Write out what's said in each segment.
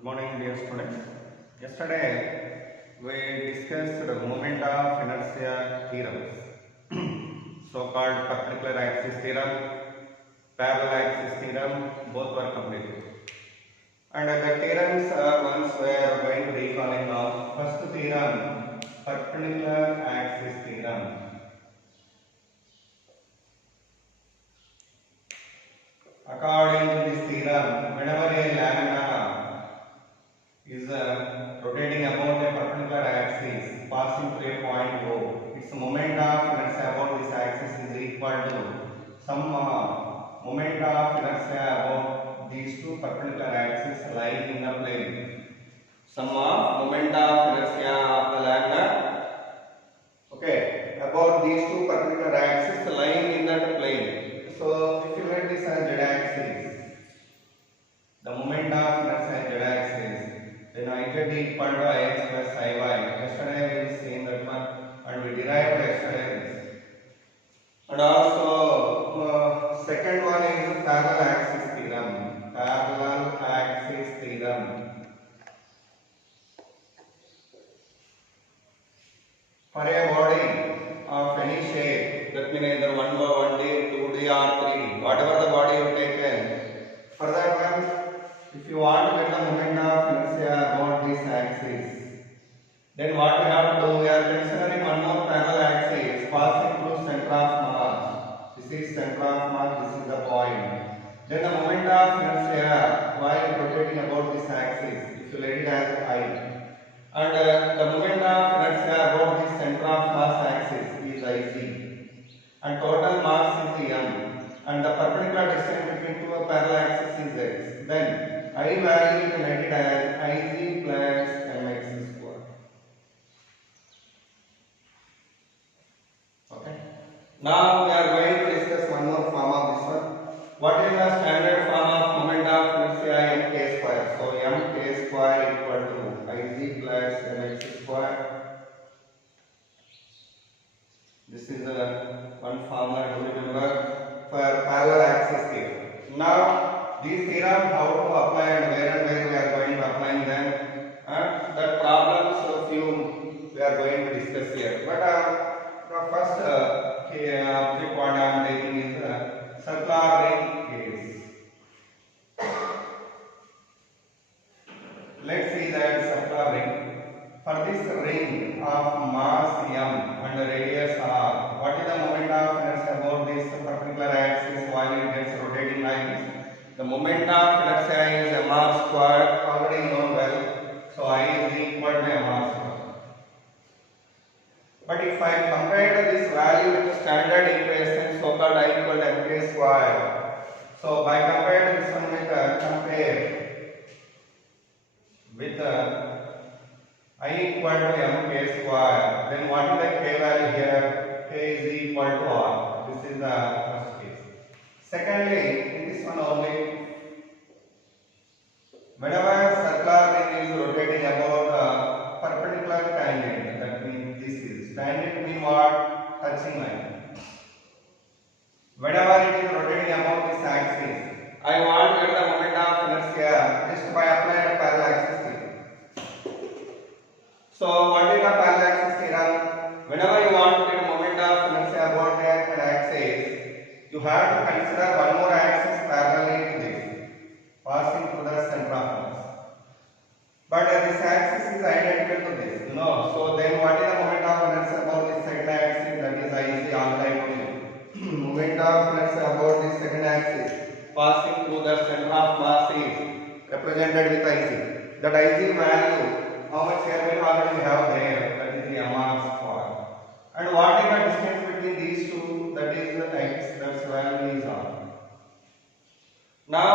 Good morning, dear students. Yesterday we discussed the moment of inertia theorems, so-called perpendicular axis theorem, parallel axis theorem. Both were completed, and the theorems once we are going to recalling now. First theorem, perpendicular axis theorem. According to this theorem, whenever a lambda is rotating about a perpendicular axis passing through a point O, its moment of inertia about this axis is equal to some moment of inertia about these two perpendicular axes lying in the plane. Sum of moment of inertia of the lambda, okay, about these two perpendicular axes lying in that plane. So if you let this as z axis, the moment of inertia z axis, then Iz equal to Ix plus Iy. Yesterday we seen that one and we derived yesterday this. And also second one is parallel axis theorem. Parallel axis theorem. For a body of any shape, that means either 1 by 1D, 2D or 3, whatever the body you taken, for that one, if you want to get the moment of inertia about this axis, then what we have to do, we are considering one more parallel axis passing through center of mass. This is center of mass, this is the point. Then the moment of inertia while rotating about this axis, if you let it as I. And the moment of inertia about this center of mass axis is Ic. And total mass is m. And the perpendicular distance between two parallel axes is x. Then I value you can write it as Ic plus mx square. Okay. Now we are going to discuss one more form of this one. What is the standard form of moment of inertia mk square? So mk square equal to Ic plus mx square. This is one formula to remember for parallel axis theorem. Now these theorems how to apply and where we are going to apply them. That problems few we are going to discuss here. But the first object what I am taking is circular ring case. Let's see that circular ring. For this ring of mass m and radius r, what is the moment of inertia about this particular axis while it gets rotating like this? The moment of inertia is mr square, already known well. So I is equal to mr square. But if I compare this value with the standard equation, so called I equal to mk square. So by comparing this one with compare with I equal to mk square, then what is the k value here? K is equal to r. This is the first case. Secondly, in this one only, whenever circular ring is rotating about a perpendicular tangent, that means this is tangent mean what? Touching line. Whenever it is rotating about this axis, I want to get the moment of inertia just by applying a parallel axis theorem. So what is the parallel axis theorem? Whenever you want to get moment of inertia about an axis, you have to consider one more axis parallel to this, passing through the center of mass. But this axis is identical to this, you know. So then what is the moment of inertia about this second axis? That is Ic, already I told you. Moment of inertia about this second axis passing through the center of mass is represented with Ic. That Ic value, how much here we already have there, that is the mr square. And what is the distance between these two? That is the x, that's value is r. Now,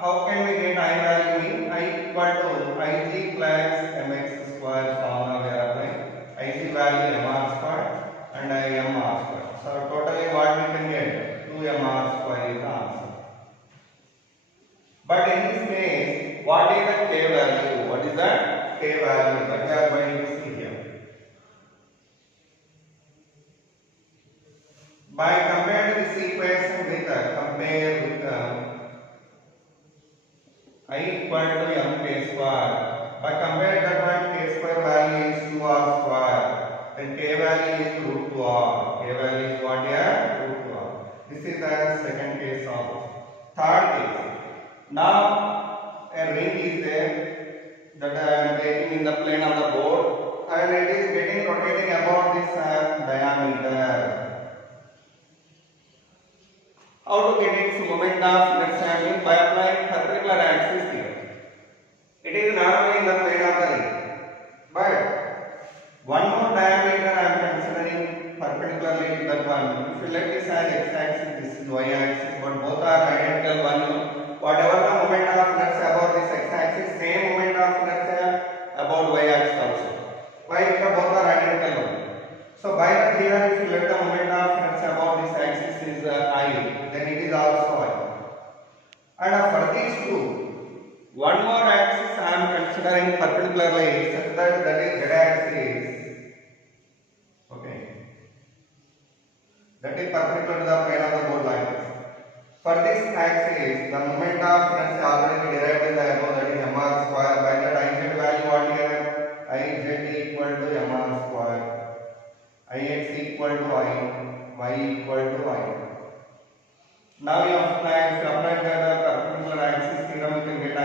how can we get I value? I equal to Ig plus mx square formula we are applying. Ig value mr square and I mr square. So totally what we can get? 2 mr square is the answer. But in this case, what is the k value? What is that k value that we are going to see here? By comparing this equation with compare with I equal to mk square. By comparing that one, k square value is 2r square. Then k value is root 2r. K value is what here? Root 2r. This is the second case of. Third case. Now a ring is there that I am taking in the plane of the board, and it is getting rotating about this diameter. How to get its moment of inertia? By applying perpendicular axis theorem. It is not only in the plane of the ring, but one more diameter I am considering perpendicularly to that one. If you let this as x-axis, this is y-axis, but both are identical one. Whatever the moment of inertia about this x-axis, same moment of inertia about y-axis also. Why? Because both are identical one. So by the theorem, if you let the moment of inertia about this axis is I, then it is also I. And for these two, one more axis I am considering perpendicularly such that is z-axis. Okay. That is perpendicular to the plane of the board like this. For this axis, the moment of inertia already derived in the above, that is mr square. By that Iz value what here? Iz equal to mr square. Ix equal to I, y equal to I. Now you apply the perpendicular axis theorem, you can get I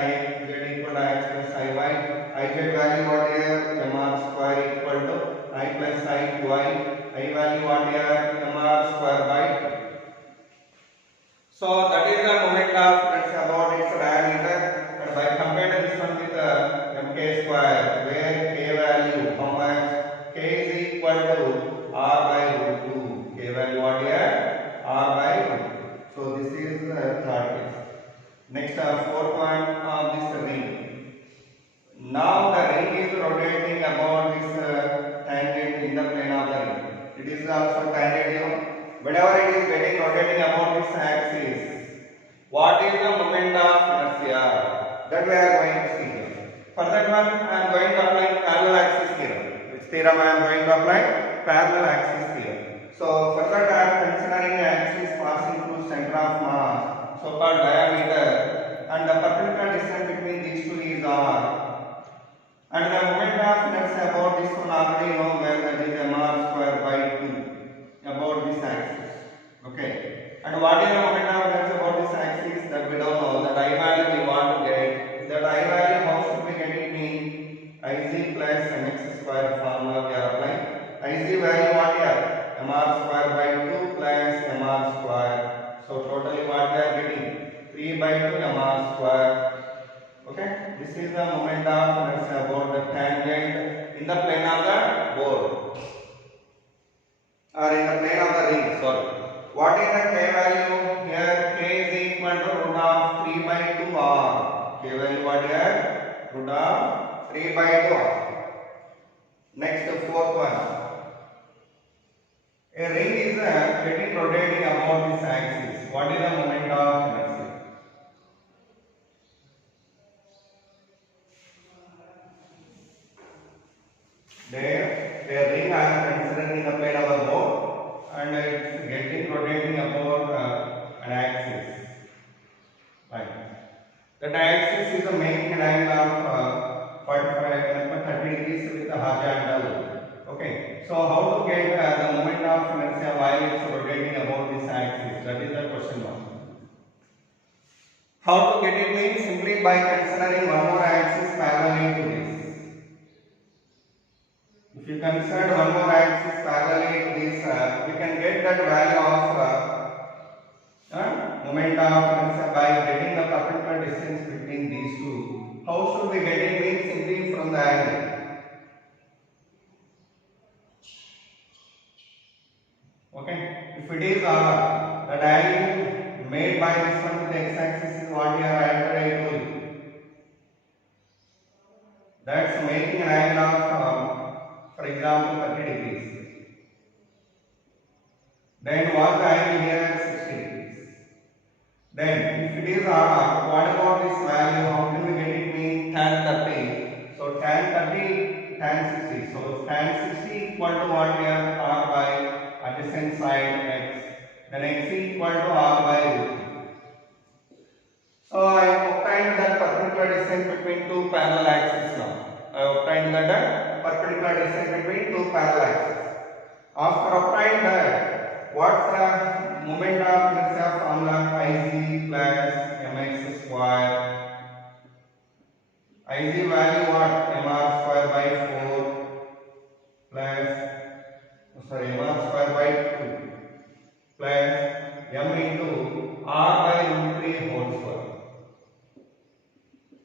z equal to Ix plus Iy. Iz value what here? Mr square equal to I plus I to I value what here? Mr square by 2. So that is the moment of inertia about its diameter. And by comparing this one with mk square, where k value, how much? K is equal to r by root 2. K value what here? R by root 2. So this is the third case. Next, fourth one of this ring. Now the ring is rotating about this tangent in the plane of the ring. It is also tangent. Whenever it is getting rotating about this axis, what is the moment of inertia? That we are going to see here. For that one, I am going to apply parallel axis theorem. Which theorem I am going to apply? Parallel axis theorem. So for that I am considering the axis passing through center of mass, so called diameter, and the perpendicular distance between these two is r. And the moment of inertia about this one already know well, that is mr square by 2 about this axis. Okay. And what is the moment of inertia about this axis? That we don't know. That I value we want to get. That I value, how should we get it? Mean Iz plus mx square formula we are applying. Iz value what here? Mr square by 2 plus mr square. So totally what we are getting? 3 by 2 mr square. Okay. This is the moment of inertia about the tangent in the plane of the board, or in the plane of the ring. Sorry. What is the k value? Here k is equal to root of 3 by 2 r. K value what here? Root of 3 by 2 r. Next, fourth one. A ring is getting rotating about this axis. What is the moment of inertia? There, a ring I am considering in the plane of the board, and it is getting rotating about an axis. Right. That axis is making an angle of 30 degrees with the horizontal. Okay. So how to get the moment of inertia while it is rotating about this axis? That is the question mark. How to get it means simply by considering one more axis parallel to this. If you consider one more axis parallel to this, we can get that value of moment of inertia by getting the perpendicular distance between these two. How should we get it? Means simply from the angle. Okay. If it is r, that angle made by this one with the x-axis is what we are already doing. That's making an angle of, for example, 30 degrees. Then what the angle here is 60 degrees. Then if it is r, what about this value? How can we get it? Mean tan 30. So tan 30, tan 60. So tan 60 equal to what we are? R by adjacent side x. Then x equal to r by root. So I obtained that perpendicular distance between two parallel axes now. I obtained that perpendicular distance between two parallel axes. After obtaining that, what's the moment of inertia formula? Ig plus mx square. Ig value what? Mr square by 4 plus mr square by 2 plus m into r by root 3 whole square.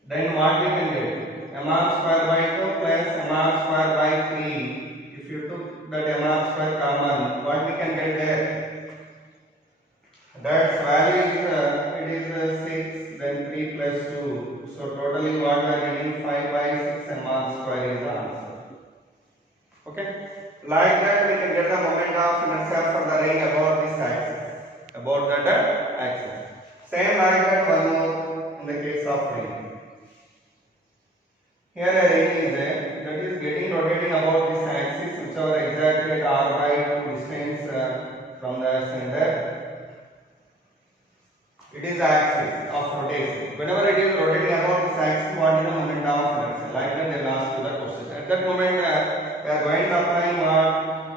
Then what we can get? Mr square by 2 plus mr square by 3. If you took that mr square common, what we can get there? That value is 6, then 3 plus 2. So totally what we are getting 5 by 6 mr square is the answer. Okay. Like that we can get the moment of inertia for the ring about this axis. About that axis. Same like that one more in the case of ring. Here a ring is there that is getting rotating about this axis which are exactly at r by 2 distance from the center. It is the axis of rotation. Whenever it is rotating about this axis, what is the moment of inertia? Like that they will ask you the question. At that moment we are going to apply what?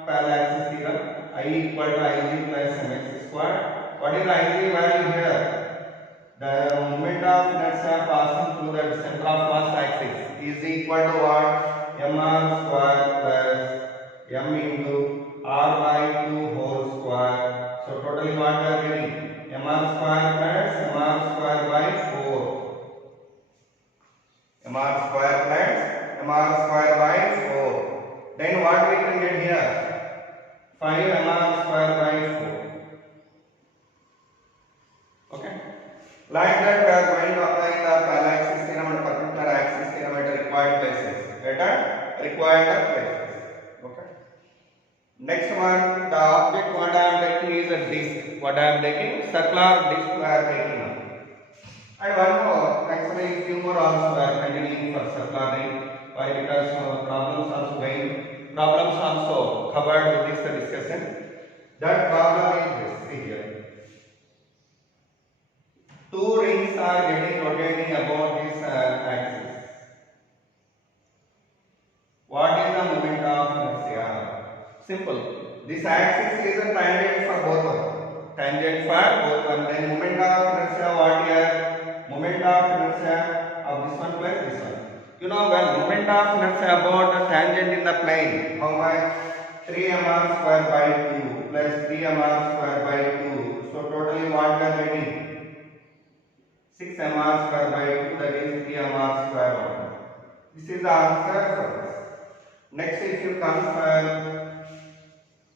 Parallel axis theorem. I equal to Ig plus mx square. What is the Ig value here? The moment of inertia passing through the center of mass axis is equal to what? Mr square plus m into r by 2 whole square. So totally what we are getting? Mr square plus mr square by 4. Mr square plus mr square by 4. Then what we can get here? 5 mr square by 4. Okay. Like that we are going to apply the parallel axis theorem and perpendicular axis theorem at required places. Okay. Next one, the object what I am taking is a disc. What I am taking? Circular disc we are taking now. And one more, actually few more also we are continuing for circular ring. Why? Because problems also covered with this discussion. That problem is this. See here. Two rings are getting rotating about this axis. What is the moment of inertia? Simple. This axis is a tangent for both of them. Tangent for both one. Then moment of inertia what here? Moment of inertia of this one plus this one. You know well, moment of inertia about the tangent in the plane. How much? 3 mr square by 2 plus 3 mr square by 2. So totally what we are getting? 6 mr square by 2, that is 3 mr square. This is the answer for this. Next, if you come for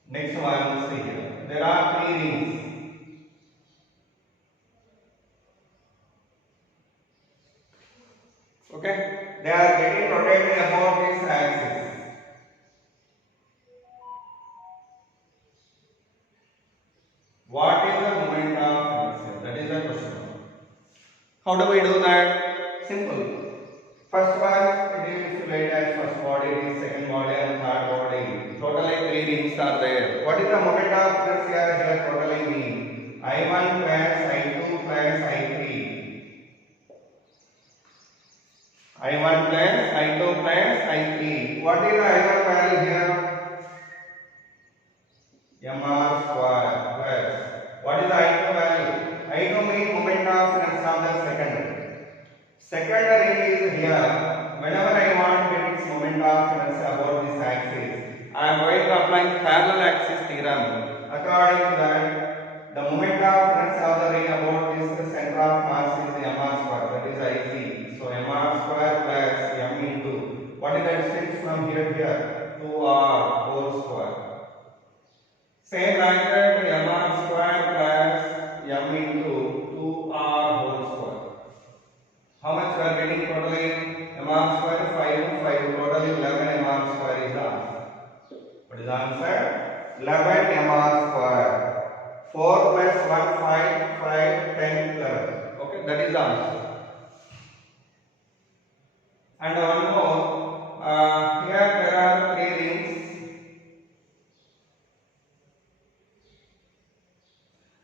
next one, see here. There are 3 rings. Okay, they are getting rotating about this axis. What is the moment of inertia? That is the question. How do we do that? Simple. First one, it is laid as first body, second body and third body. Totally 3 rings are there. What is the moment of inertia here totally mean? I1 plus I2 plus I3. I1 plus I2 plus I3. What is the I1 value here? Mr square plus. What is the I2 value? I2 means moment of inertia of the second ring. Second ring is here. Whenever I want to get its moment of inertia about this axis, I am going to apply parallel axis theorem. According to that, the moment of inertia of the ring about this center of mass is mr square. That is Ig. So mr square plus m into what is the distance from here to here? 2r whole square. Same like that, mr square plus m into 2r whole square. How much we are getting totally? Mr square 5, totally 11 mr square is the answer. What is the answer? 11 mr square. 4 plus 1, 5, 10, 11. Okay, that is the answer. And one more, here there are 3 rings.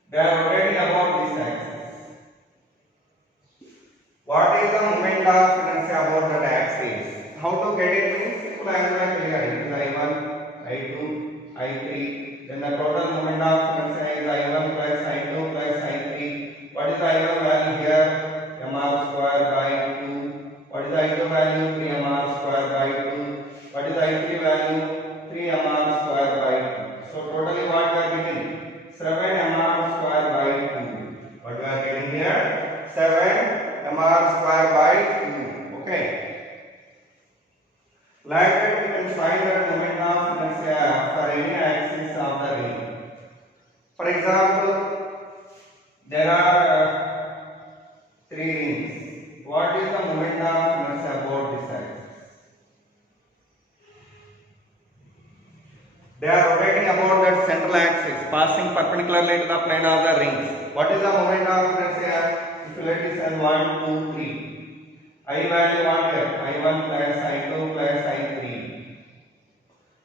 They are rotating about this axis. What is the moment of inertia about that axis. How to get it means simple. I am going to clear it. It is I1, I2, I3. Then the total moment of inertia is I1 plus I2 plus I3. What is the I1 value here? Mr square by 2. What is the I2 value? 3 mr square by 2. What is the I3 value? 3 mr square by 2. So totally what we are getting? 7 mr square by 2. What we are getting here? 7 mr square by 2. Okay. Like that we can find the moment of inertia for any axis of the ring. For example, there are 3 rings. What is the moment of inertia about this axis? They are rotating about that central axis, passing perpendicularly to the plane of the rings. What is the moment of inertia? If you let this as 1, 2, 3. I value what here? I1 plus I2 plus I3.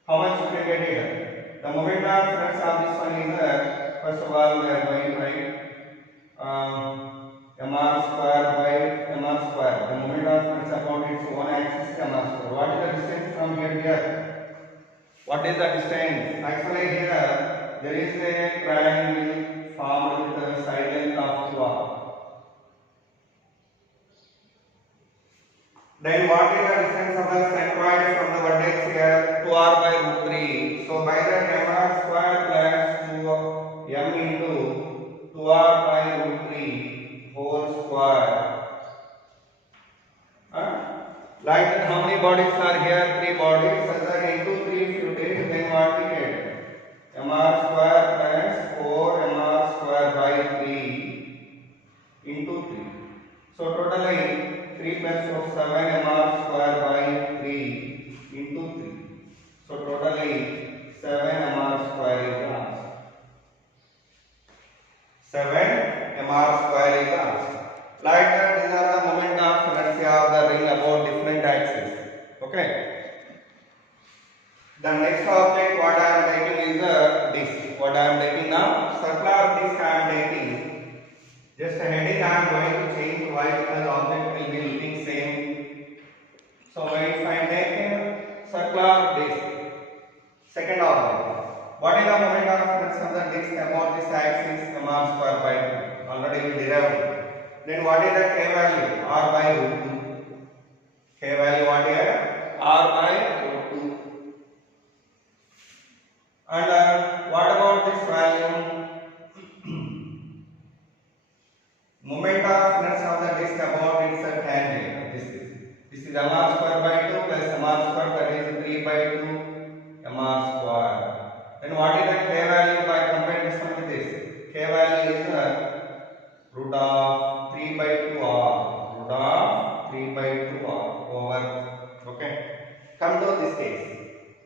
How much you can get here? The moment of inertia of this one is first of all we are going to write mr square by mr square. The moment of inertia about its own axis is mr square. What is the distance from here to here? What is the distance? Actually here there is a triangle formed with a side length of 2r. Then what is the distance of the centroid from the vertex here? 2r by root 3. So by that mr square plus 2m into 2r by root 3 whole square. Like that, how many bodies are here? 3 bodies. So that into 3 if you take, then what we get? Mr square plus 4 mr square by 3 into 3. So totally 3 plus 4 7 mr square by 3 into 3. So totally 7 mr square is the answer. 7 mr square is the answer. Like that, these are the moment of inertia of the ring about different axes. Okay. The next object what I am taking is the disc. What I am taking now? Circular disc I am taking. Just a heading I am going to change why because object will be looking same. So if I take a circular disc, second object. What is the moment of inertia of the disc about this axis? Mr square by 2. Already we derived. Then what is the k value? R by root 2. K value what here? R by root 2. And what about this value? Moment of inertia of the disc about its tangent. This is mr square by 2 plus mr square, that is 3 by 2 mr square. Then what is the k value by comparing this one with this? K value is root of 3 by 2r. Root of 3 by 2r over. Okay. Come to this case.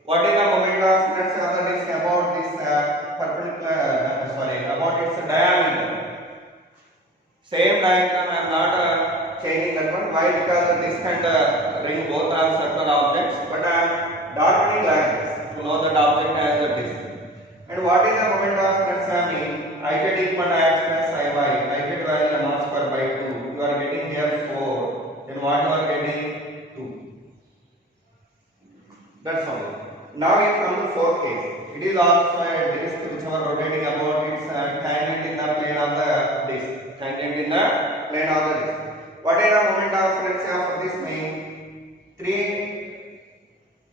What is the moment of inertia of the disc about this about its diameter? Same diameter, I am not changing that one. Why? Because the disc and the ring both are circular objects, but I am darkening like this to know that object as a disc. And what is the moment of inertia mean? I get equal to x plus I y. I get value mr square by 2. You are getting here 4. Then what you are getting? 2. That's all. Now we come to fourth case. It is also a disc which are rotating about its tangent in the plane of the disc. Tangent in the plane of the disc. What is the moment of inertia for this mean? 3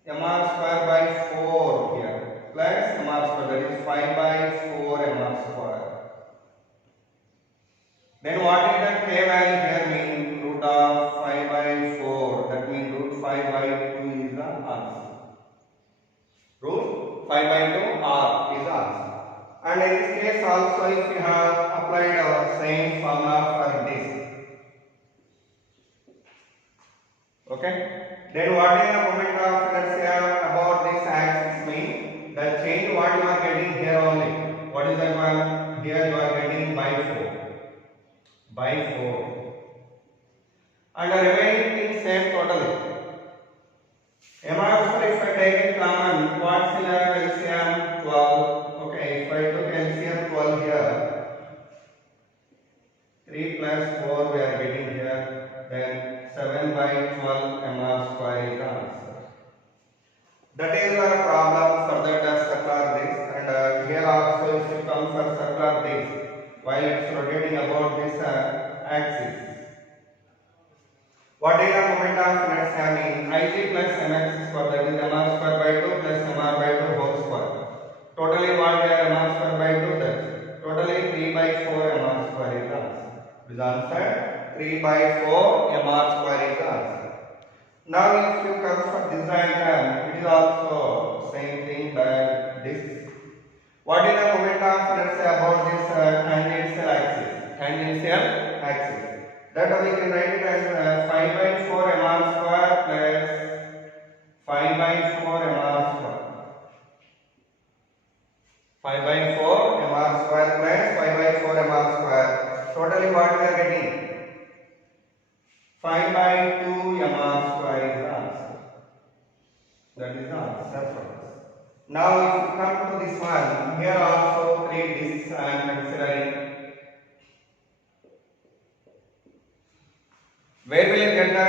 mr square by 4 here plus mr square, that is 5 by 4 mr square. Then what is the k value here mean? Root of 5 by 4, that means root 5 by 2 is the answer. Root 5 by 2 r is the answer. And in this case also if we have applied our same formula for this. Okay. Then what is the moment of inertia about this axis mean? The change what you are getting here only. What is that one? Here you are getting by 4. By 4. And the remaining thing same totally. mr square, if I take it common, what's in the LCM? 12. Okay, if I took LCM 12 here, 3 plus 4 we are getting here, then 7 by 12 mr square is the answer. That is the problem for that circular disc, and here also if you come for circular disc while it's rotating about this axis. What is the moment of inertia mean? Ig plus mx square, that is mr square by 2 plus mr by 2 whole square. Totally what we are mr square by 2, that's totally 3 by 4 mr square is the answer. Is the answer 3 by 4 mr square is the answer. Now if you come for this diagram, it is also same thing that this. What is the moment of inertia about this tangential axis? Tangential axis. That we can write it as 5 by 4 mr square plus 5 by 4 mr square. 5 by 4 mr square plus 5 by 4 mr square. Totally what we are getting? 5 by 2 mr square is the answer. That is the answer for this. Now if you come to this one, here also 3 discs I am considering. Where will you get the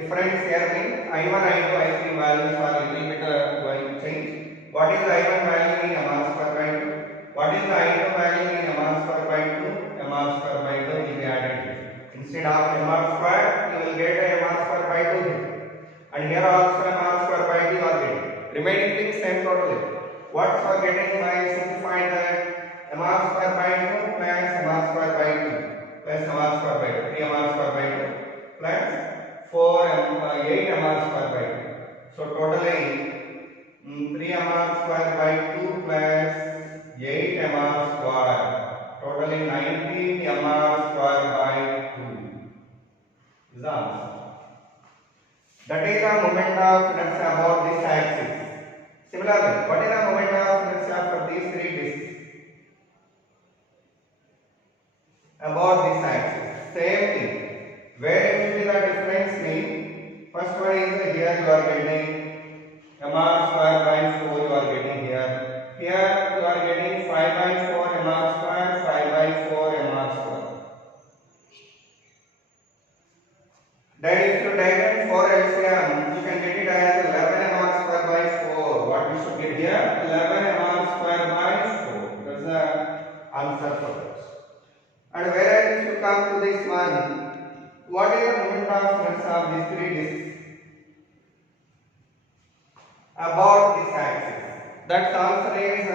difference here? I1, I2, I3 values are little bit going to change. What is the I1 value in mr square by 2? What is the I2 value in mr square by 2? Mr square by 2 will be added. Instead of mr square, you will get a mr square by 2 here. And here also mr square by 2 you are getting. Remaining things same totally. What you are getting by simplifying that mr square by 2 plus mr square by 2 plus mr square by 2, 3 mr square by 2 plus 8 mr square by 2. So totally 3 mr square by 2 plus 8 mr square. Totally 19 mr square by 2 is the answer. That is the moment of inertia about this axis. Similarly, what is the moment of inertia for these 3 discs? About this axis. Same thing. Where will be the difference mean? First one is here you are getting mr square by 4 you are getting here. Here you are getting 5 by 4 mr square, 5 by 4 mr square. Then if you diagram 4 LCM, you can get it as 11 mr square by 4. What we should get here? 11 mr square by 4. That's the answer for this. And whereas if you come to this one, what is the moment of inertia of these 3 discs? About this axis. That answer is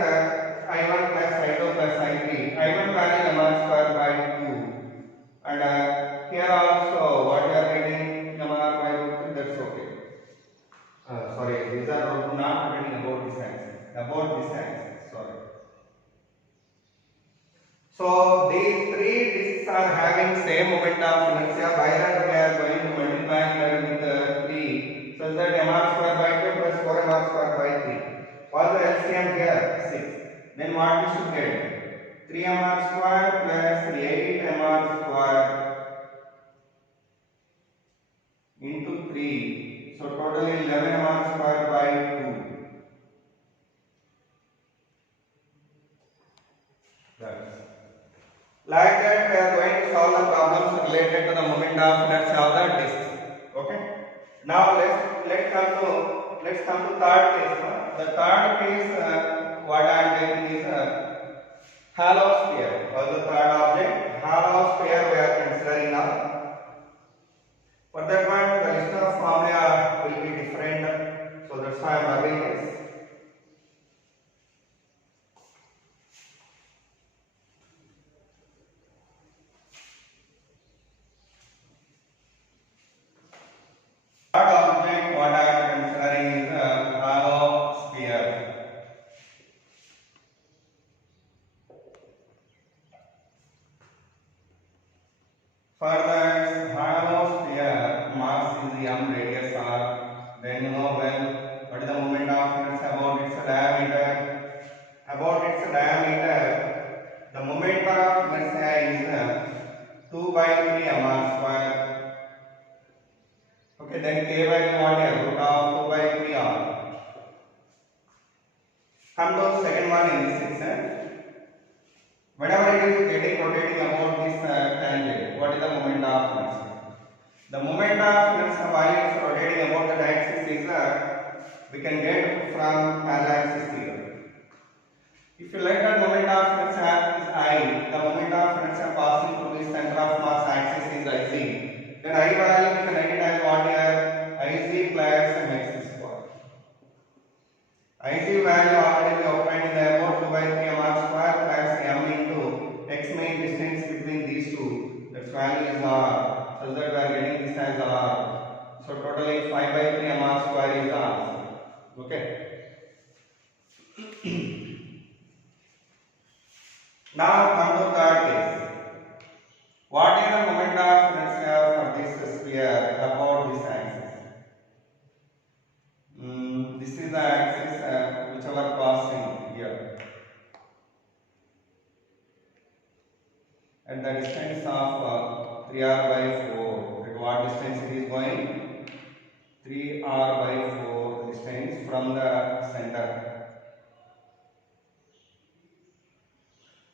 I1 plus I2 plus I3. I1 value mr square by 2. And here also what you are getting mr by 2, that's okay. Sorry, these are not written about this axis. About this axis, sorry. So these 3 discs are having same moment of inertia. By that we are going to multiply that with 3, such that mr square by 2 plus 4 mr square by 3. What the LCM here? 6. Then what we should get? 3 mr square plus 8 mr square into 3. So totally 11 mr square by 2. That's like that we are going to solve the problems related to the moment of inertia of the disc. Okay. Now let's come to third case. The third case what I am taking is hollow sphere. What is the third object? Hollow sphere we are considering now. For that one, the list of formula will be different. So that's why I am rubbing this. Third object what I am considering is a hollow sphere. For that hollow sphere, mass is m, radius r. Then you know well what is the moment of inertia about its diameter. About its diameter, the moment of inertia is 2 by 3 mr square. Okay, then k value what here? Root of 2 by 3 r. Come to second one in this section. Whenever it is getting rotating about this tangent, what is the moment of inertia? The moment of inertia while it is rotating about the axis is we can get from parallel axis theorem. If you let that moment of inertia is I, the moment of inertia passing through the center of mass axis is IC, then I value we can write it as what here? IC plus mx square. IC value already we obtained in the above 2 by 3 mr square plus m into x main distance between these two. Its value is r. So that we are getting this as r. So totally 5 by 3 mr square is the answer. Okay. Now come to third case. What is the moment of inertia for this sphere about this axis? This is the axis which are passing here. At the distance of 3r by 4. At what distance it is going? 3r by 4 distance from the center.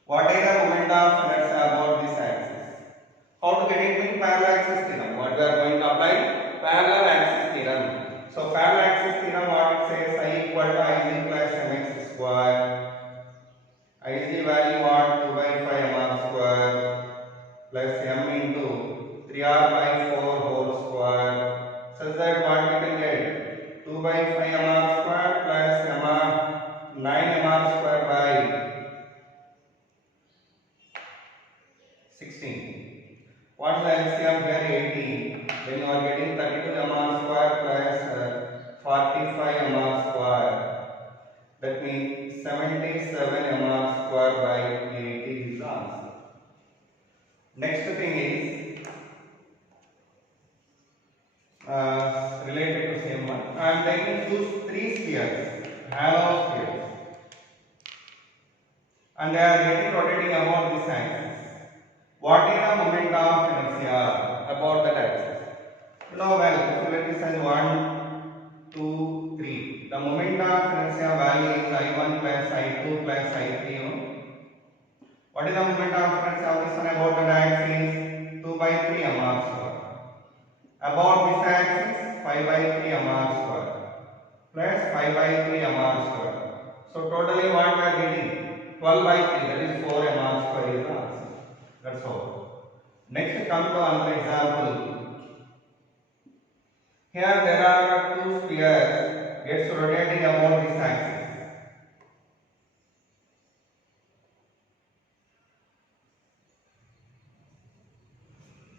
What is the moment of inertia about this axis? How to get it in parallel axis theorem? What we are going to apply? Parallel axis theorem. So parallel axis theorem, what it says? I equal to Ig plus mx square. Ig value what? 2 by 5 mr square plus m into 3r by 4 whole square. Such that what we can get? 2 by 5 mr square plus 9 mr square by 16. What is the LCM here? 80. Then you are getting 32 mr square plus 45 mr square. That means 77 mr square by 80 is the answer. Next thing is related to same one. I am taking three spheres, hollow spheres, and they are getting rotating about this axis. What is the moment of inertia about that axis? You know well, if you let this as 1, 2, 3. The moment of inertia value is I1 plus I2 plus I3. You know. What is the moment of inertia of this one about that axis? 2 by 3 mr square. About this axis 5 by 3 mr square plus 5 by 3 mr square. So totally what we are getting? 12 by 3, that is 4 mr square is the answer. That's all. Next come to another example. Here there are two spheres gets rotating about this axis.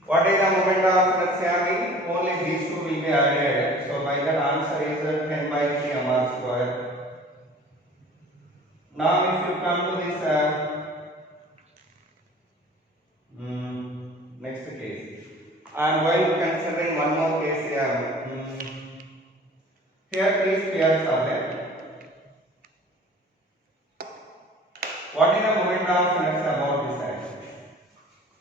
What is the moment of inertia? Only these two will be added. So by that answer is 10 by 3 mr square. Now if you come to this next case, I am going to considering one more case here. Here three spheres are there. What is the moment of inertia about this axis?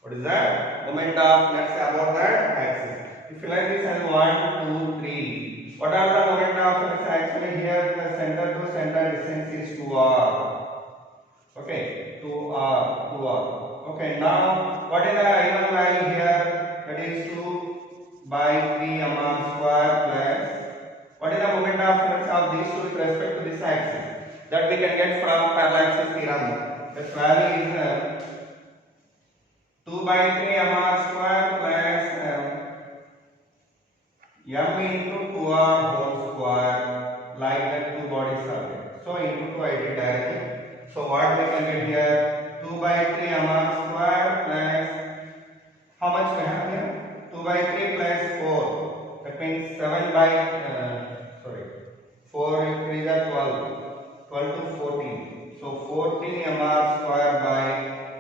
What is that? Moment of inertia about that axis. If you like this as 1, 2, 3. What are the moment of inertia? Actually here the center to center distance is 2r. Okay, 2r. Okay, now what is the I1 value here? That is 2 by 3 mr square plus. What is the moment of inertia of these two with respect to this axis? That we can get from parallel axis theorem. The value is 2 by 3 mr square plus m into 2r whole square. Like that two bodies are there. So into 2 I did directly. So what we can get here? 2 by 3 mr square plus, how much we have here? 2 by 3 plus 4. That means 7 by 4 3 is 12. 12 to 14. So 14 mr square by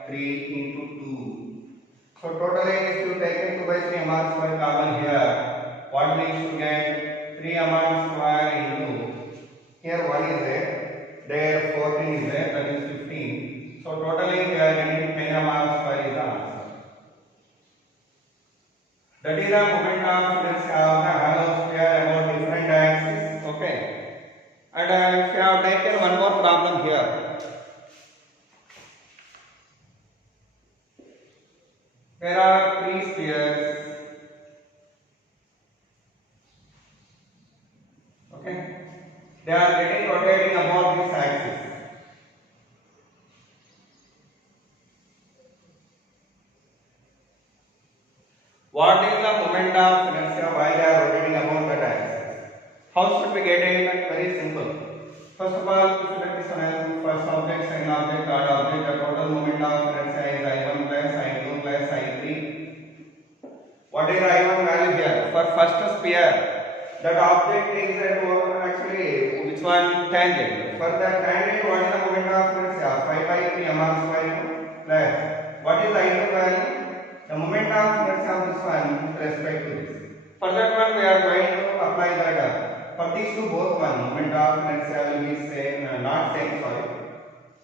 3 into 2. So totally if you take 2 by 3 mr square common here, what we should get? 3 mr square into, here 1 is there 14 is there, that is 15. So totally we are getting 10 mr square is the answer. That is the moment of inertia of the hollow sphere about different axes. Okay. And if you have taken one more problem here. There are three spheres They are getting rotating about this axis. What is the moment of inertia while they are rotating about that axis? How should we get it? Very simple. First of all, if you let this one, first object, second object, third object, the total moment of inertia is I1 plus I2 plus I3. What is I1 value here? For first sphere, that object is at actually which one? Tangent. For the tangent, what is the moment of inertia? 5 by 3 mr square plus. What is the I2 value? The moment of inertia of this one with respect to this. For that one, we are going to apply that. For these two, both one moment of inertia will be same, not same. Sorry.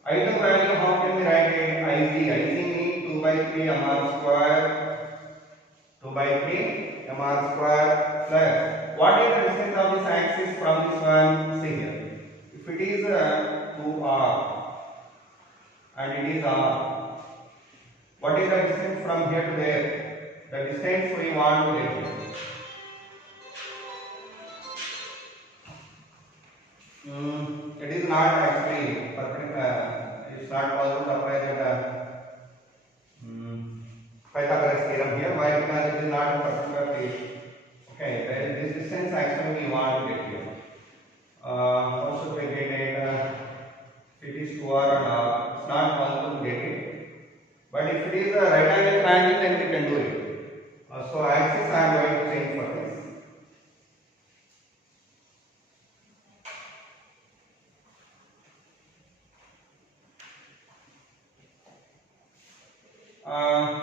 I2 value, how can we write it? Ig means 2 by 3 mr square. 2 by 3 mr square plus. What is the distance of this axis from this one? See here. If it is 2r and it is r, what is the distance from here to there? The distance we want to get here. It is not actually perpendicular. It is not possible to apply that Pythagoras theorem here. Why? Because it is not a particular case. Okay, this distance actually we want to get here. How should we get it? If it is 2r and r, it's not possible to get it. But if it is a right angle triangle, then we can do it. So axis I am going to change for this.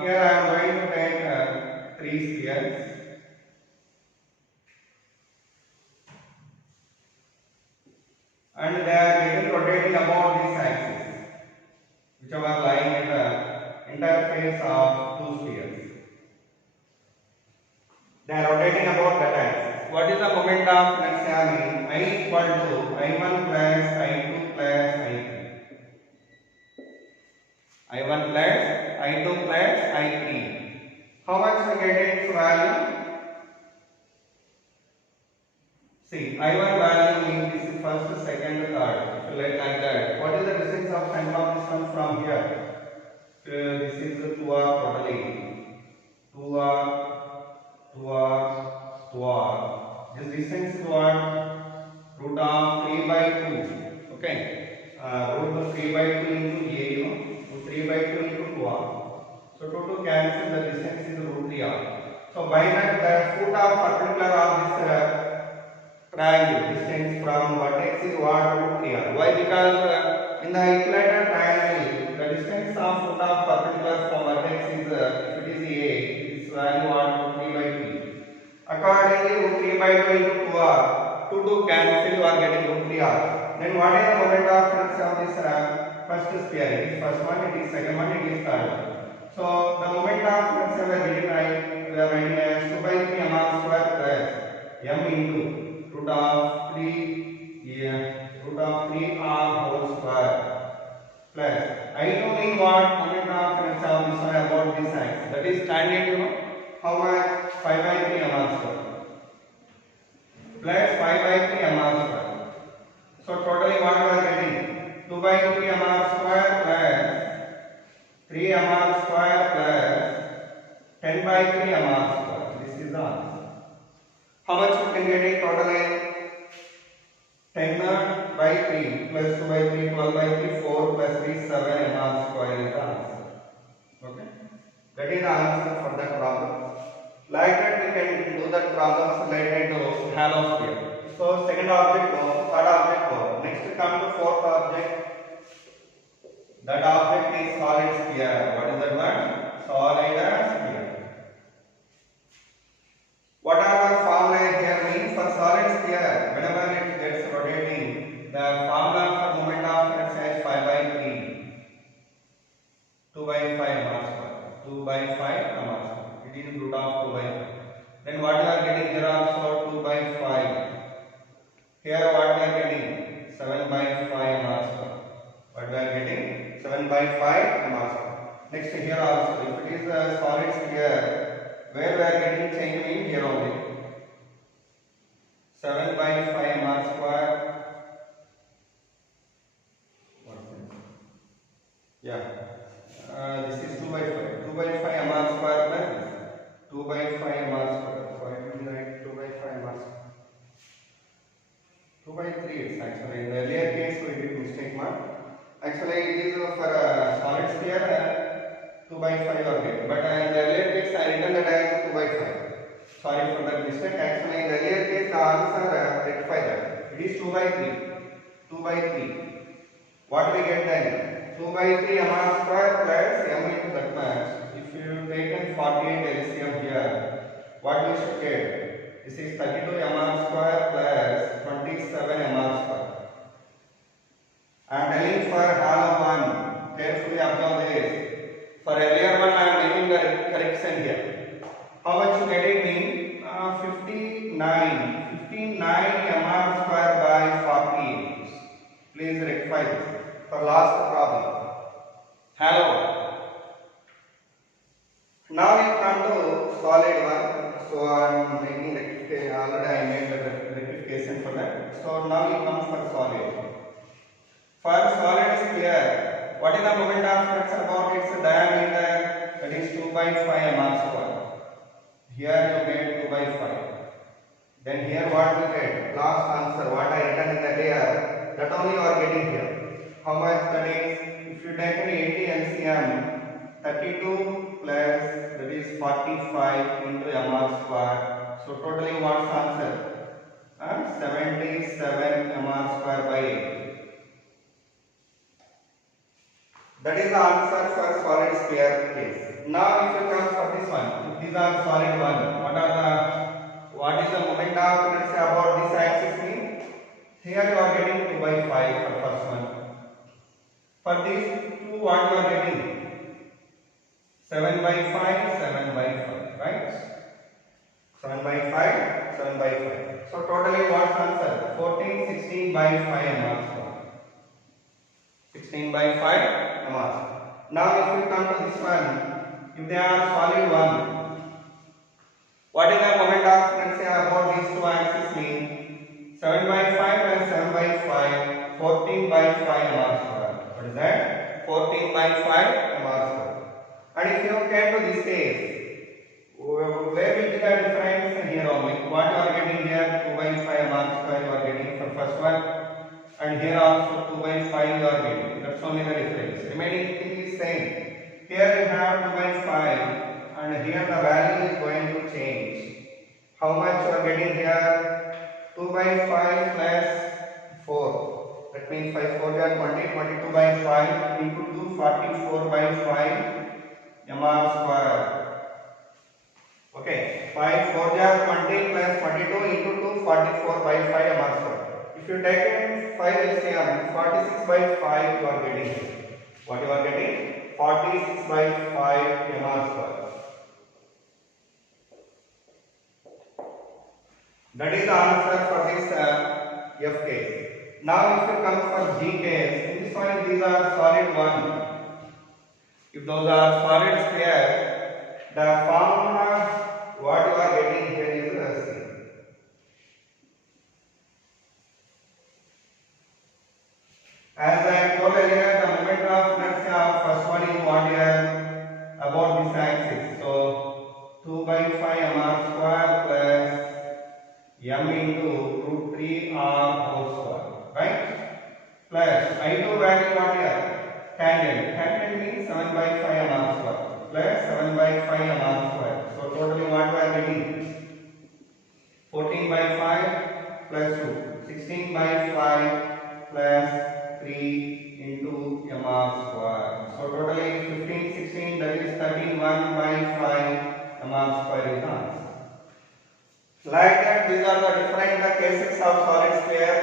Here I am going to take 3 spheres. And they are getting rotating about this axis, which are lying at the interface of 2 spheres. They are rotating about that axis. What is the moment of inertia? I equal to I1 plus I2 plus I3. I1 plus I2 plus I3. How much we get its value? See, I1 value means this is first, second, third. If you like that, what is the distance of center of this one from here? This is 2r totally. 2r, 2r, 2r. This distance is what? Root of 3 by 2. Okay. Root of 3 by 2 into a, root 3 by 2 into 2r. So total cancel, the distance is root 3r. So by that, the foot of perpendicular of this triangle distance from vertex is what? Root 3r. Why? Because in the equilateral triangle, the distance of foot of perpendicular from vertex is, if it is a, this value what? Root 3 by 2. Accordingly, root 3 by 2 into 2r. 2 cancel, you are getting root 3r. Then what is the moment of inertia of this first sphere? It is first one, it is second one, it is third one. So the moment of inertia we are getting right, we are writing as 2 by 3 mr square plus m into root of 3r whole square plus I2 mean what? Moment of inertia of this one about this axis. That is tangent, you know. How much? 5 by 3 mr square plus 5 by 3 mr square. So totally what we are getting? 2 by 3 mr square plus 3 mr square plus 10 by 3 mr square. This is the answer. How much we can get it totally? 10 by 3 plus 2 by 3, 12 by 3, 4 plus 3, 7 mr square is the answer. Okay? That is the answer for that problem. Like that we can do that problems related to halosphere. So second object go, third object go. Next come to fourth object. That object is solid sphere. What is that one? Solid sphere. What are the formula here means for solid sphere? Whenever it gets rotating, the formula for moment of inertia is 5 by 3. 2 by 5 mr square. 2 by 5 mr square. It is root of 2 by 5. Then what we are getting here also 2 by 5. Here what we are getting? 7 by 5 mr square. What we are getting? 7 by 5 mr square. Next here also, if it is a solid sphere, where we are getting change in here only. 7 by 5 mr square 2 by 5 mass square. So I will write 2 by 5 mass. 2 by 3 it's actually. In the earlier case we did mistake mark. Actually it is for a solid sphere 2 by 5 or get. But in the earlier case I written that as 2 by 5. Sorry for that mistake. Actually in the earlier case the answer rectify that. It is 2 by 3. 2 by 3. What we get then? 2 by 3 mr square plus m into that much. If you taken 48 LCM here, what we should get? This is 32 mr square plus 27 mr square. I am telling for all one. Carefully observe this. For earlier one I am making the correction here. How much you get it mean? 59. 59 mr square by 48. Please rectify this. For last problem. Hello. Now you come to solid one. So I am making rectification. Already I made the rectification for that. So now you come for solid. For solid sphere, what is the moment of flux about its diameter? That is 2 by 5 mr square. Here you get 2 by 5. Then here what we get? Last answer. What I written in the layer. That only you are getting here. How much that is? If you take an 80 LCM, 32 plus that is 45 into mr square. So totally what's answer? 77 mr square by 8. That is the answer for solid sphere case. Now if you come for this one, if these are solid one, what is the moment of let's say about this axis mean? Here you are getting 2 by 5 for first one. For these two, what you are getting? 7 by 5, 7 by 5, right? 7 by 5, 7 by 5. So totally what's answer? 14, 16 by 5 mr square. 16 by 5 mr. Now if you come to this one, if they are solid one, what is the moment of let's say about these two axes mean? 7 by 5 and 7 by 5, 14 by 5 mr square. What is that? 14 by 5 mr square. And if you came to this case, where will be the difference here only? What you are getting here? 2 by 5 mr square you are getting for first one. And here also 2 by 5 you are getting. That's only the difference. Remaining thing is same. Here you have 2 by 5 and here the value is going to change. How much you are getting here? 2 by 5 plus 4. That means 5 4 are 20, 22 by 5 into 2, 44 by 5 mr square. Okay, 5 4 are 20 plus 22 into 2, 44 by 5 mr square. If you take 5 LCM, 46 by 5 you are getting. What you are getting? 46 by 5 mr square. That is the answer for this F case. Now if you come for G case, in this one these are solid one. If those are solid sphere, the formula what you are getting here is the same. As I told earlier, the moment of flux of first one is what here about this axis. So 2 by 5 mr square plus m into root 3 r whole square, right? Plus I2 value what here? Tangent. Tangent means 7 by 5 mr square plus 7 by 5 mr square. So totally what we are getting? 14 by 5 plus 2. 16 by 5 plus 3 into mr square. So totally 15, 16 that is 13, 1 by 5 mr square is the answer. Like that, these are the different cases of solid sphere.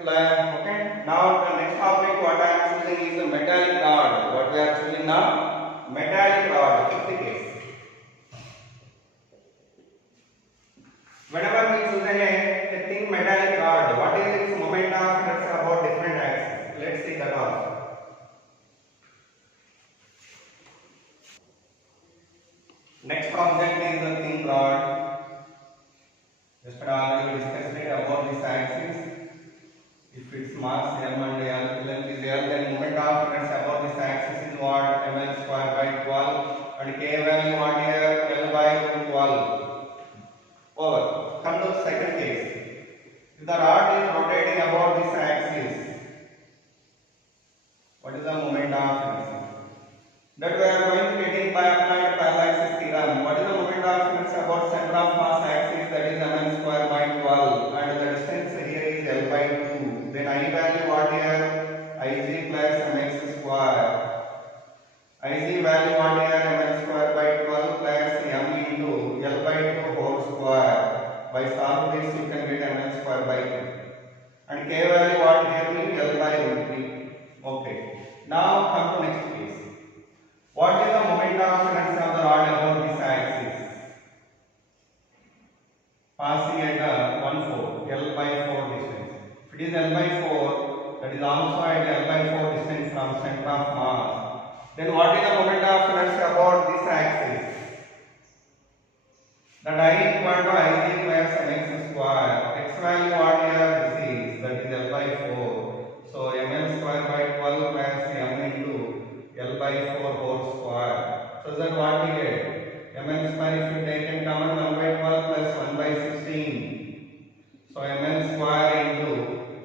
Okay. Now the next topic what I am choosing is the metallic rod. What we are choosing now? Metallic rod. Fifth case. Whenever we choose a thin metallic rod, what is its moment of flux about different axes? Let's see that also. Next object is the thin rod. Just already discussed it about this axis. If its mass m and l, length is l, then moment of flux about this axis is what? Ml square by 12 and k value what here? L by 12. If the rod is rotating about this axis, what is the moment of inertia? That we are going to getting by applying parallax theorem. What is the moment of inertia about center of mass axis? That is mn square by 12, and the distance here is L by 2. Then I value what here? Ig plus mx square. Ig value what here? Mn square by 12 plus m into L by 2 whole square. By solving this you can get mn square by 2. And k value what here means L by root 3. Okay. Now come to next case. What is the moment of inertia of the rod about this axis? Passing at 1/4, L by 4 distance. If it is L by 4, that is also at L by 4 distance from center of mass. Then what is the moment of inertia about this axis? That I equal to Ig plus mx square. X value what here this is, that is L by 4. So ml square by 12 plus m into L by 4 whole square. So that what we get? Ml square if you take in common 1 by 12 plus 1 by 16. So ml square into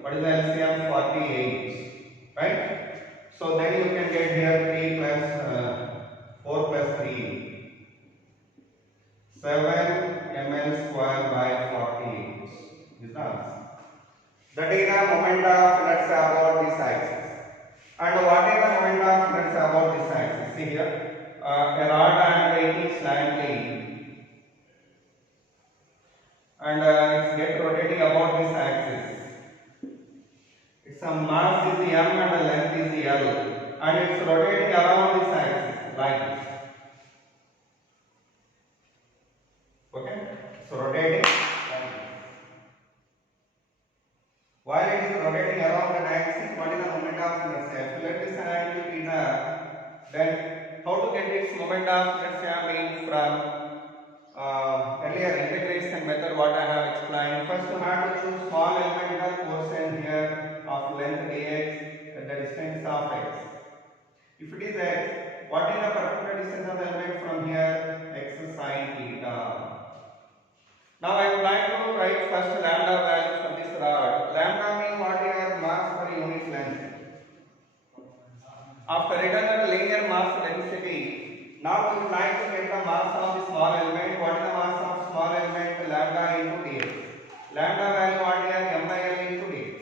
what is the LCM? 48. Right? So then you can get here 3 plus 4 plus 3. 7 ml square by 48 is the answer. That is the moment of inertia about this axis. And what is the moment of inertia about this axis? See here, a rod I am taking slightly, and it's get rotating about this axis. Its mass is m and the length is L, and it's rotating around this axis like this. Okay, so rotating like this. While it is rotating around an axis, what is the moment of inertia? If you let this angle theta, then how to get its moment of inertia mean from earlier integration method what I have explained. First you have to choose small elemental portion here of length dx at the distance of x. If it is x, what is the perpendicular distance of the element from here? X sine theta. Now I would like to write first lambda value for this rod. Lambda means what is mass per unit length. After returning the linear mass density, now we would like to get the mass of the small element. What is the mass of small element? Lambda into dx. Lambda value what is m by L into dx.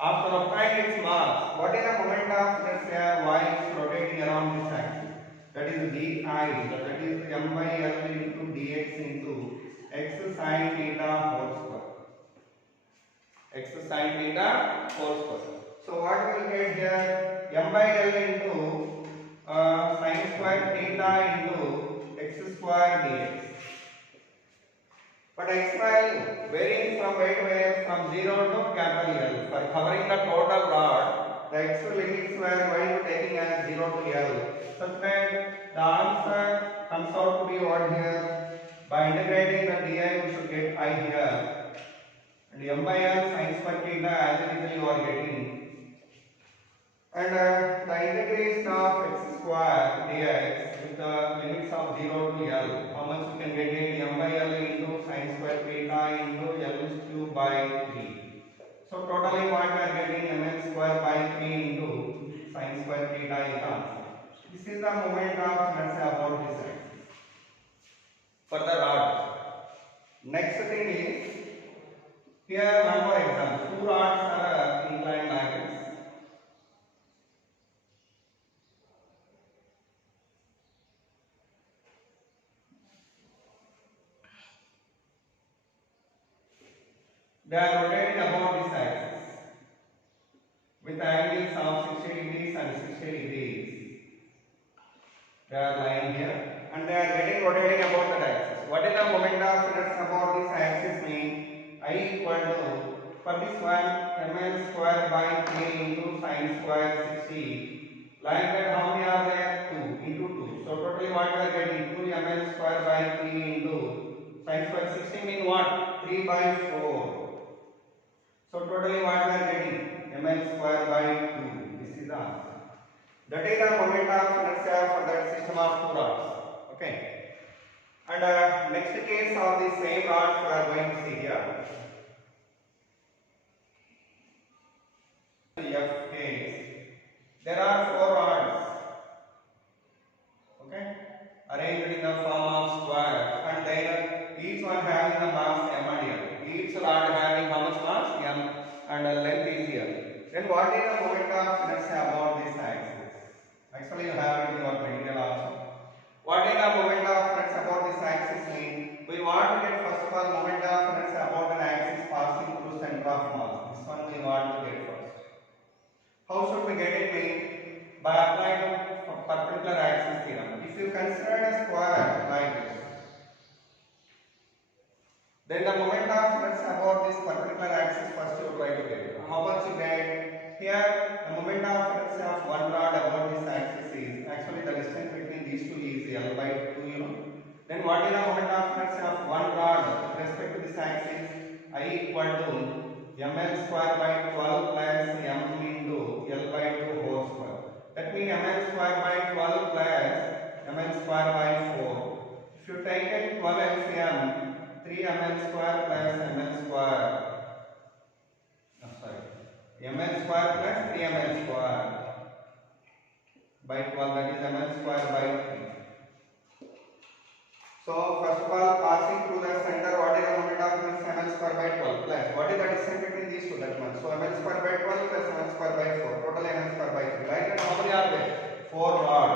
After applying its mass, what is the moment of inertia while it is rotating around this axis? That is di. That is m by L into dx into x sine theta whole square. X sine theta whole square. So what we will get here? M by L into sine square theta into x square dx. But x value varying from where to where? From 0 to capital L. For covering the total rod, the x limits were going to taking as 0 to L. Such that the answer comes out to be what here? By integrating the di, we should get I here, and m by L sin square theta as it is you are getting, and the integration of x square dx with the limits of 0 to L. How much you can get it? M by L into sin square theta into L cube by 3. So totally what we are getting? ml square by 3 into sin square theta is the answer. This is the moment of inertia about this axis for the rod. Next thing is, here one more example. Two rods are inclined like this. They are rotating about this axis with angles of 60 degrees and 60 degrees. They are lying here and they are getting rotating about that axis. What is the moment of inertia about this axis mean? I equal to, for this one, ml square by 3 into sin square 60. Like that, how many are there? 2 into 2. So totally what we are getting? 2 ml square by 3 into sin square 60 mean what? 3 by 4. So totally what we are getting? ml square by 2. This is the answer. That is the moment of inertia for that system of two rods. Okay. And next case of the same rods we are going to see here. having how much mass? M, and length is here. Then what is the moment of inertia about this axis? Actually you have it in your material also. What is the moment of inertia about this axis mean? We want to get first of all moment of inertia about an axis passing through center of mass. This one we want to get first. How should we get it mean? By applying perpendicular axis theorem. If you consider a square like this, then the moment of inertia about this perpendicular axis first you try to get. How much you get? Here the moment of inertia of one rod about this axis is actually the distance between these two is L by 2, you know. Then what is the moment of inertia of one rod with respect to this axis? I equal to ml square by 12 plus m into L by 2 whole square. That means ml square by 12 plus ml square by 4. If you take it 12 LCM, 3 ml square plus ml square. Ml square plus 3 ml square by 12, that is ml square by 3. So first of all, passing through the center, what is the moment of inertia? Ml square by 12 plus what is the distance between these two? That much. So ml square by 12 plus ml square by 4. Total ml square by 3. Like that, how many are there? 4 rod.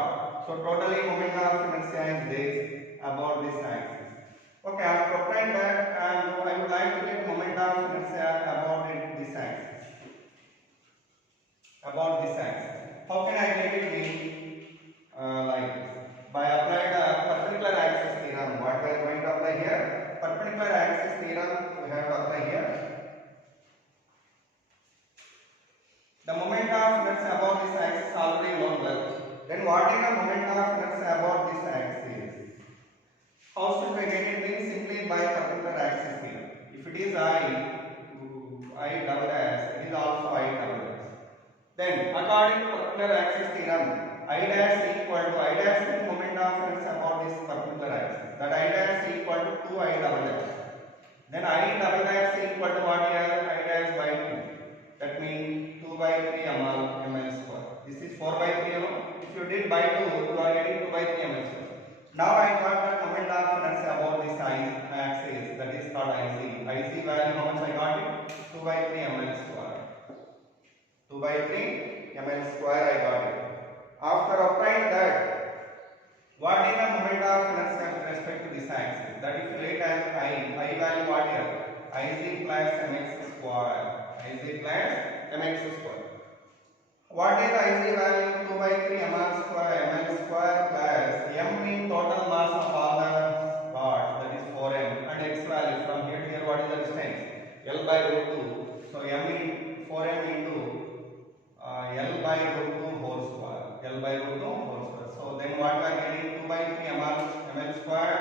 So totally moment of inertia is this about this axis. Okay, after applying that, I would like to get moment of inertia about this axis. About this axis. How can I get it mean? Like this. By applying the perpendicular axis theorem. What we are going to apply here? Perpendicular axis theorem we have to apply here. The moment of inertia about this axis is already known well. Then what is the moment of inertia about this axis? How should we get it mean? Simply by perpendicular axis theorem. If it is I double dash, it is also I double dash. Then according to perpendicular axis theorem, I dash equal to I dash is moment of inertia about this perpendicular axis. That I dash equal to 2 I double dash. Then I double dash equal to what here? I dash by 2. That means 2 by 3 ml square. This is 4 by 3 ml. If you did by 2, you are getting 2 by 3 ml square. Now I got the moment of inertia about this axis, that is called IC. IC value, how much I got it? 2 by 3 ml square. 2 by 3 ml square I got it. After applying that, what is the moment of inertia with respect to this axis? That if you write as I value what here? Ic plus mx square. Ic plus mx square. What is the Ic value? 2 by 3 ml square plus m mean total mass of all the rods, that is 4m, and x value from here to here, what is the distance? L by root 2. So m in 4m into L by root 2 whole square. L by root 2 whole square. So then what we are getting? 2 by 3 ml square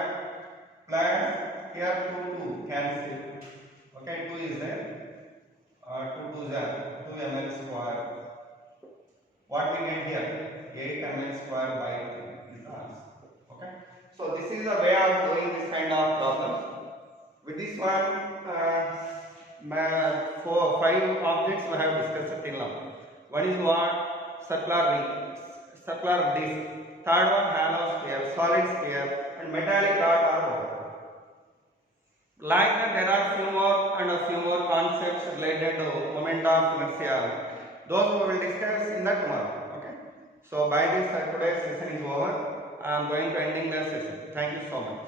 plus here 2 cancel. Okay, 2 is there. 2 2 is 2 ml square. What we get here? 8 ml square by 3 is the answer. Okay. So this is a way of doing this kind of problem. With this one, 5 objects we have discussed till now. One is what? Circular disc. Third one, hollow sphere, solid sphere, and metallic rod or rod. Like that, there are few more concepts related to moment of inertia. Those we will discuss in the tomorrow. Okay. So by this today's session is over. I am going to ending the session. Thank you so much.